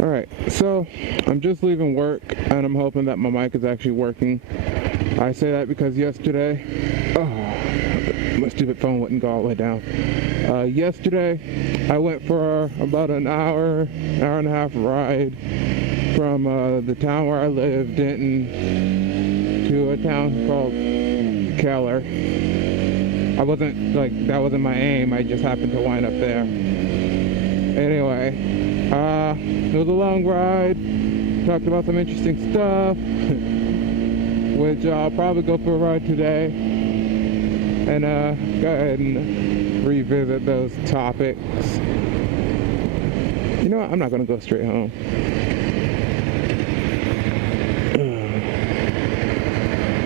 Alright, so I'm just leaving work and I'm hoping that my mic is actually working. I say that because yesterday, my stupid phone wouldn't go all the way down. Yesterday, I went for about an hour and a half ride from the town where I live, Denton, to a town called Keller. That wasn't my aim, I just happened to wind up there. Anyway, it was a long ride, talked about some interesting stuff, which I'll probably go for a ride today, and go ahead and revisit those topics. You know what, I'm not going to go straight home.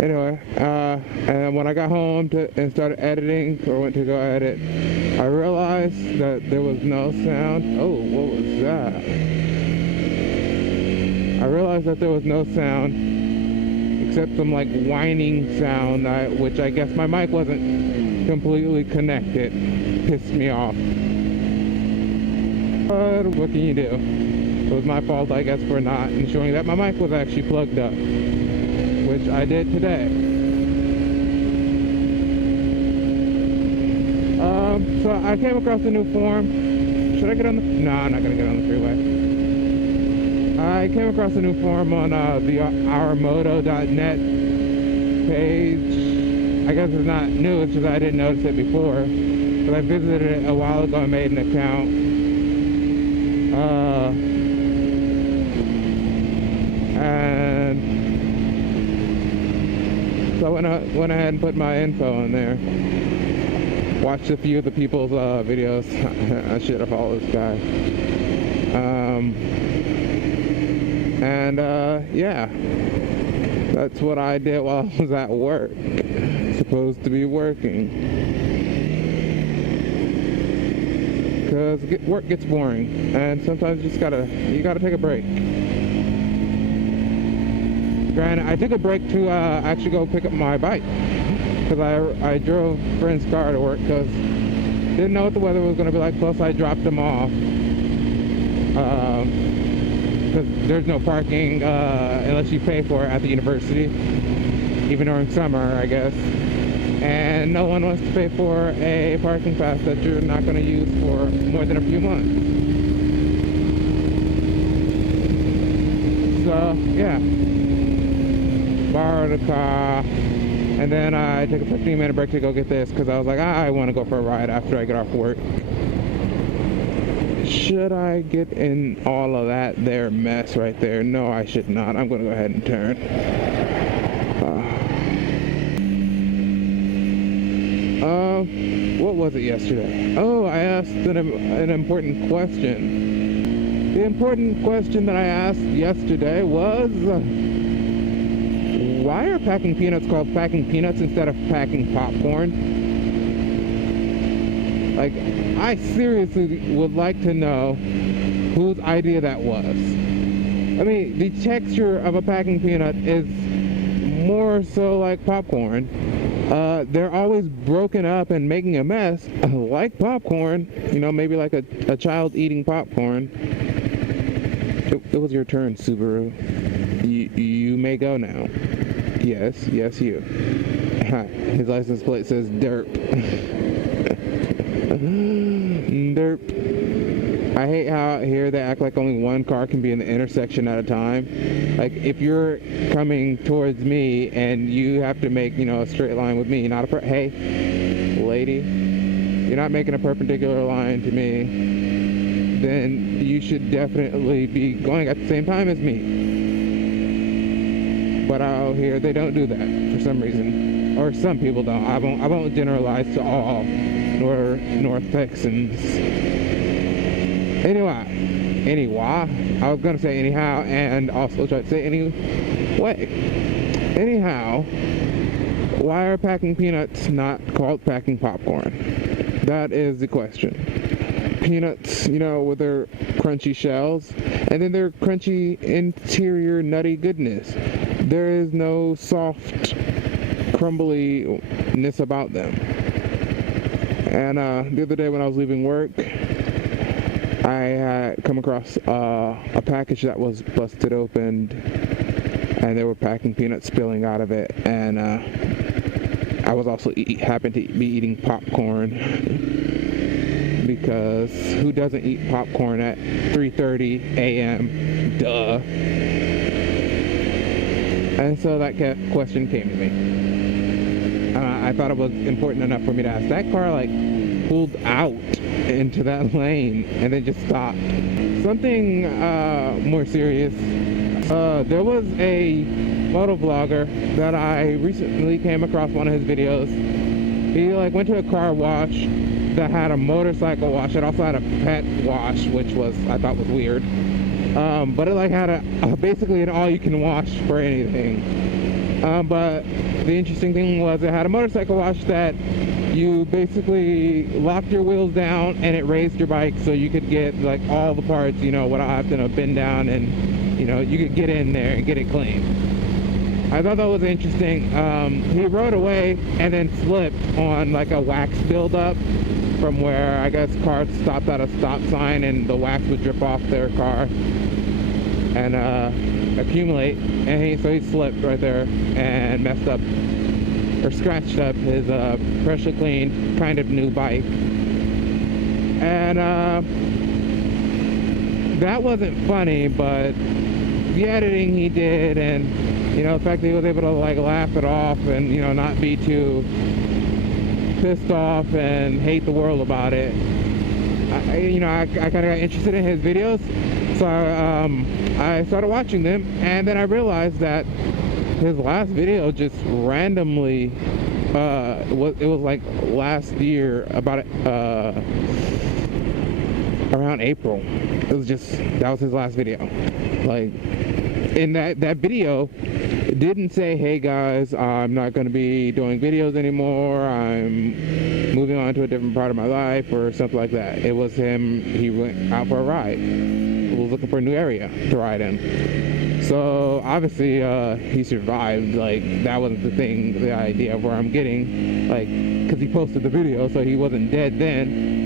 Anyway, and when I got home and started editing, or went to go edit, I realized that there was no sound. Oh, what was that? I realized that there was no sound except some like whining sound, which I guess my mic wasn't completely connected. Pissed me off. But what can you do? It was my fault, I guess, for not ensuring that my mic was actually plugged up, which I did today. So I came across a new forum. Should I get on the... No, I'm not going to get on the freeway. I came across a new forum on the ourmoto.net page. I guess it's not new, it's just I didn't notice it before. But I visited it a while ago and made an account. And so I went ahead and put my info in there. Watched a few of the people's videos. I should have followed this guy. Yeah, that's what I did while I was at work. Supposed to be working. Because work gets boring, and sometimes you gotta take a break. Granted, I took a break to actually go pick up my bike. Because I drove a friend's car to work because didn't know what the weather was going to be like, plus I dropped them off because there's no parking unless you pay for it at the university, even during summer, I guess, and no one wants to pay for a parking pass that you're not going to use for more than a few months. So yeah, borrowed a car. And then I took a 15-minute break to go get this because I was like, I want to go for a ride after I get off work. Should I get in all of that there mess right there? No, I should not. I'm going to go ahead and turn. What was it yesterday? Oh, I asked an important question. The important question that I asked yesterday was... why are packing peanuts called packing peanuts instead of packing popcorn? Like, I seriously would like to know whose idea that was. I mean, the texture of a packing peanut is more so like popcorn. They're always broken up and making a mess, like popcorn. You know, maybe like a child eating popcorn. It was your turn, Subaru. You may go now. Yes, you. His license plate says Derp. Derp. I hate how out here they act like only one car can be in the intersection at a time. Like, if you're coming towards me and you have to make, a straight line with me, not a hey, lady, you're not making a perpendicular line to me, then you should definitely be going at the same time as me. But out here, they don't do that for some reason, or some people don't. I won't generalize to all North Texans. Anyway, I was gonna say anyhow, and also try to say anyway. Anyhow, why are packing peanuts not called packing popcorn? That is the question. peanuts, you know, with their crunchy shells, and then their crunchy interior nutty goodness. There is no soft crumbliness about them. And the other day when I was leaving work, I had come across a package that was busted open, and there were packing peanuts spilling out of it, and I was also happened to be eating popcorn, because who doesn't eat popcorn at 3:30 a.m.? Duh. And so that question came to me. I thought it was important enough for me to ask. That car like pulled out into that lane and then just stopped. Something more serious. There was a motovlogger that I recently came across one of his videos. He like went to a car wash that had a motorcycle wash. It also had a pet wash, which I thought was weird. But it like had basically an all-you-can wash for anything. But the interesting thing was it had a motorcycle wash that you basically locked your wheels down and it raised your bike so you could get like all the parts, you know, without having to bend down, and you know, you could get in there and get it clean. I thought that was interesting. He rode away and then slipped on like a wax buildup from where I guess cars stopped at a stop sign and the wax would drip off their car and accumulate, and so he slipped right there and messed up or scratched up his freshly cleaned kind of new bike. And that wasn't funny, but the editing he did, and you know, the fact that he was able to like laugh it off and, you know, not be too pissed off and hate the world about it, I kind of got interested in his videos, so I started watching them, and then I realized that his last video just randomly it was like last year, about around April. It was just, that was his last video. Like, in that video didn't say, hey guys, I'm not going to be doing videos anymore, I'm moving on to a different part of my life or something like that. It was him, he went out for a ride. He was looking for a new area to ride in. So obviously he survived. Like, that wasn't the idea of where I'm getting, like, because he posted the video, so he wasn't dead then.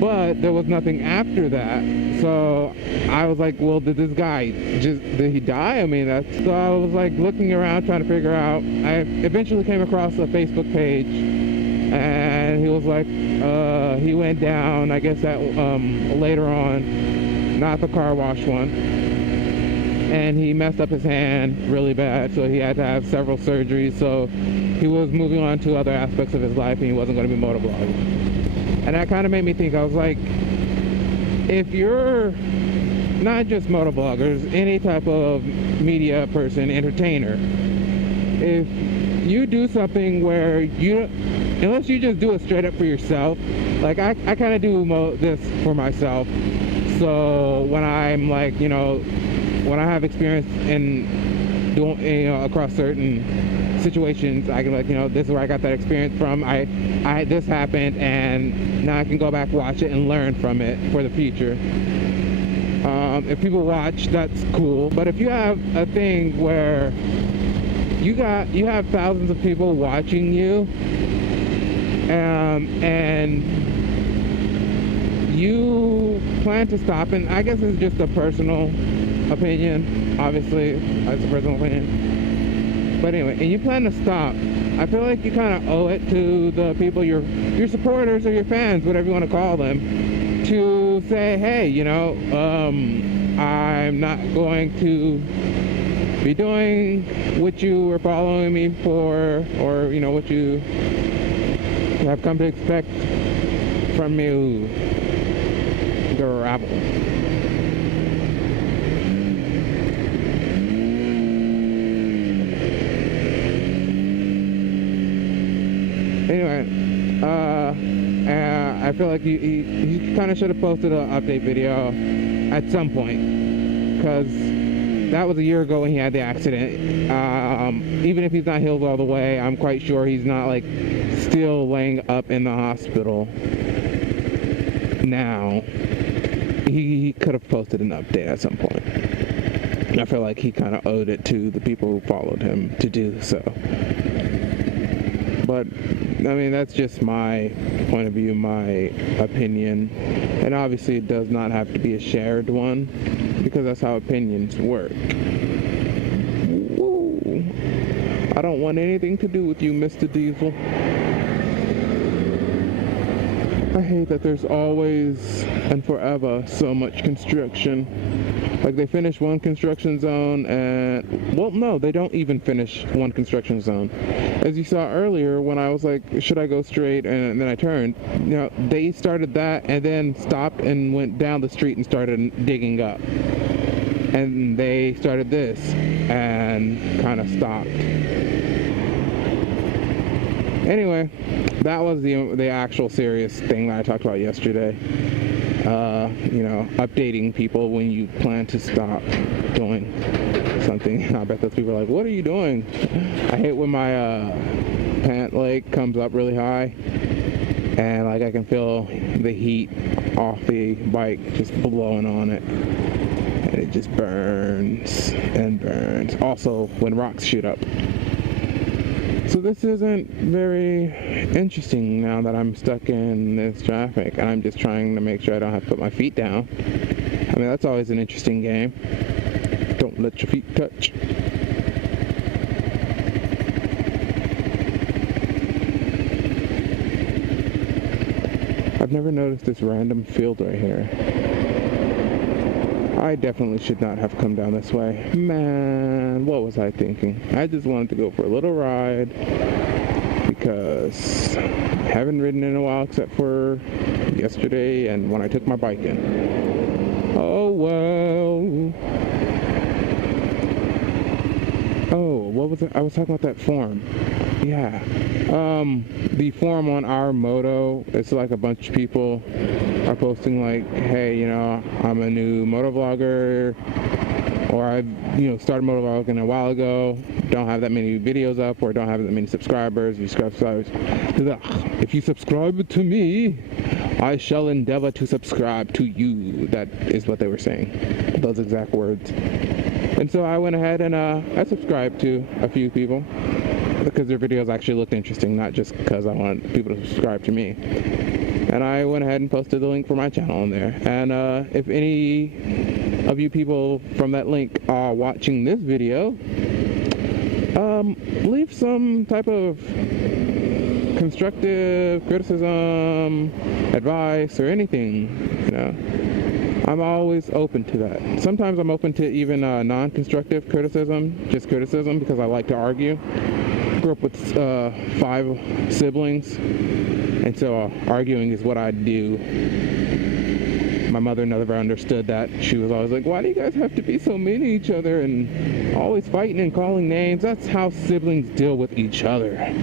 But there was nothing after that, so I was like, well, did this guy did he die? I mean, so I was like looking around trying to figure out. I eventually came across a Facebook page, and he was like, he went down, I guess that later on, not the car wash one, and he messed up his hand really bad, so he had to have several surgeries. So he was moving on to other aspects of his life, and he wasn't going to be motovlogging. And that kind of made me think. I was like, if you're not just motovloggers, any type of media person, entertainer, if you do something where unless you just do it straight up for yourself, like I kind of do this for myself. So when I'm like, you know, when I have experience in doing, you know, across certain situations, I can, like, you know, this is where I got that experience from. This happened, and now I can go back, watch it, and learn from it for the future. If people watch, that's cool. But if you have a thing where you have thousands of people watching you, and you plan to stop, and I guess it's just a personal opinion, obviously, it's a personal opinion. But anyway, and you plan to stop, I feel like you kind of owe it to the people, your supporters or your fans, whatever you want to call them, to say, hey, you know, I'm not going to be doing what you were following me for, or, you know, what you have come to expect from me. Ooh, gravel. Anyway, I feel like you kind of should have posted an update video at some point, because that was a year ago when he had the accident. Even if he's not healed all the way, I'm quite sure he's not like still laying up in the hospital now, he could have posted an update at some point. I feel like he kind of owed it to the people who followed him to do so. But, I mean, that's just my point of view, my opinion. And obviously it does not have to be a shared one, because that's how opinions work. Woo. I don't want anything to do with you, Mr. Diesel. I hate that there's always and forever so much construction. Like, they finish one construction zone and, well, no, they don't even finish one construction zone. As you saw earlier, when I was like, should I go straight, and then I turned, you know, they started that and then stopped and went down the street and started digging up. And they started this and kind of stopped. Anyway, that was the actual serious thing that I talked about yesterday. You know, updating people when you plan to stop doing something. I bet those people are like, what are you doing? I hate when my pant leg comes up really high and like I can feel the heat off the bike just blowing on it, and it just burns and burns. Also when rocks shoot up. So this isn't very interesting now that I'm stuck in this traffic, and I'm just trying to make sure I don't have to put my feet down. I mean, that's always an interesting game. Don't let your feet touch. I've never noticed this random field right here. I definitely should not have come down this way. Man, what was I thinking? I just wanted to go for a little ride because I haven't ridden in a while except for yesterday and when I took my bike in. Oh, well. Oh, what was it? I was talking about that forum. Yeah. The forum on Our Moto, it's like a bunch of people are posting like, hey, you know, I'm a new moto vlogger, or I've, you know, started moto vlogging a while ago, don't have that many videos up, or don't have that many subscribers. If you subscribe to me, I shall endeavor to subscribe to you. That is what they were saying, those exact words. And so I went ahead and I subscribed to a few people because their videos actually looked interesting, not just because I wanted people to subscribe to me. And I went ahead and posted the link for my channel on there. And if any of you people from that link are watching this video, leave some type of constructive criticism, advice, or anything, you know. I'm always open to that. Sometimes I'm open to even non-constructive criticism, just criticism, because I like to argue. I grew up with 5 siblings, and so arguing is what I do. My mother never understood that. She was always like, why do you guys have to be so mean to each other and always fighting and calling names? That's how siblings deal with each other.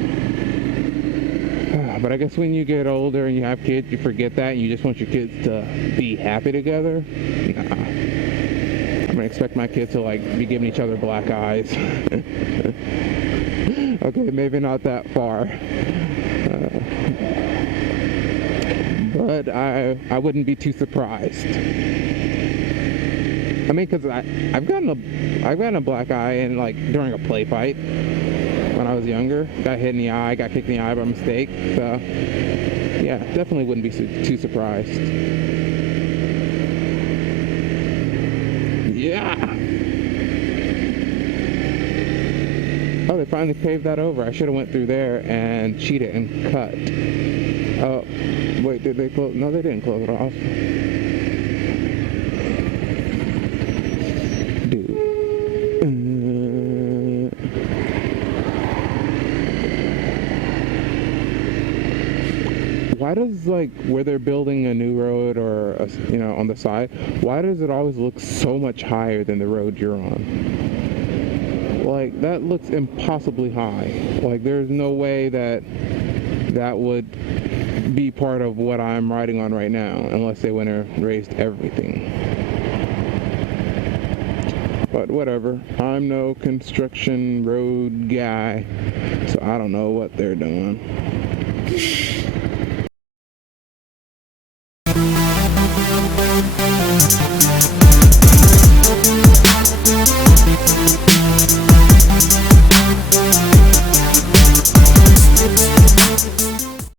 But I guess when you get older and you have kids, you forget that and you just want your kids to be happy together. Nah. I'm gonna expect my kids to like be giving each other black eyes. Okay, maybe not that far. But I wouldn't be too surprised. I mean, because I've gotten a black eye in like during a play fight when I was younger. Got hit in the eye, got kicked in the eye by mistake. So yeah, definitely wouldn't be too surprised. Yeah. Oh, they finally paved that over. I should have went through there and cheated and cut. Oh, wait, did they close? No, they didn't close it off. Dude. Why does, like, where they're building a new road or, you know, on the side, why does it always look so much higher than the road you're on? Like, that looks impossibly high. Like, there's no way that that would be part of what I'm riding on right now, unless they went and raised everything. But whatever, I'm no construction road guy, so I don't know what they're doing.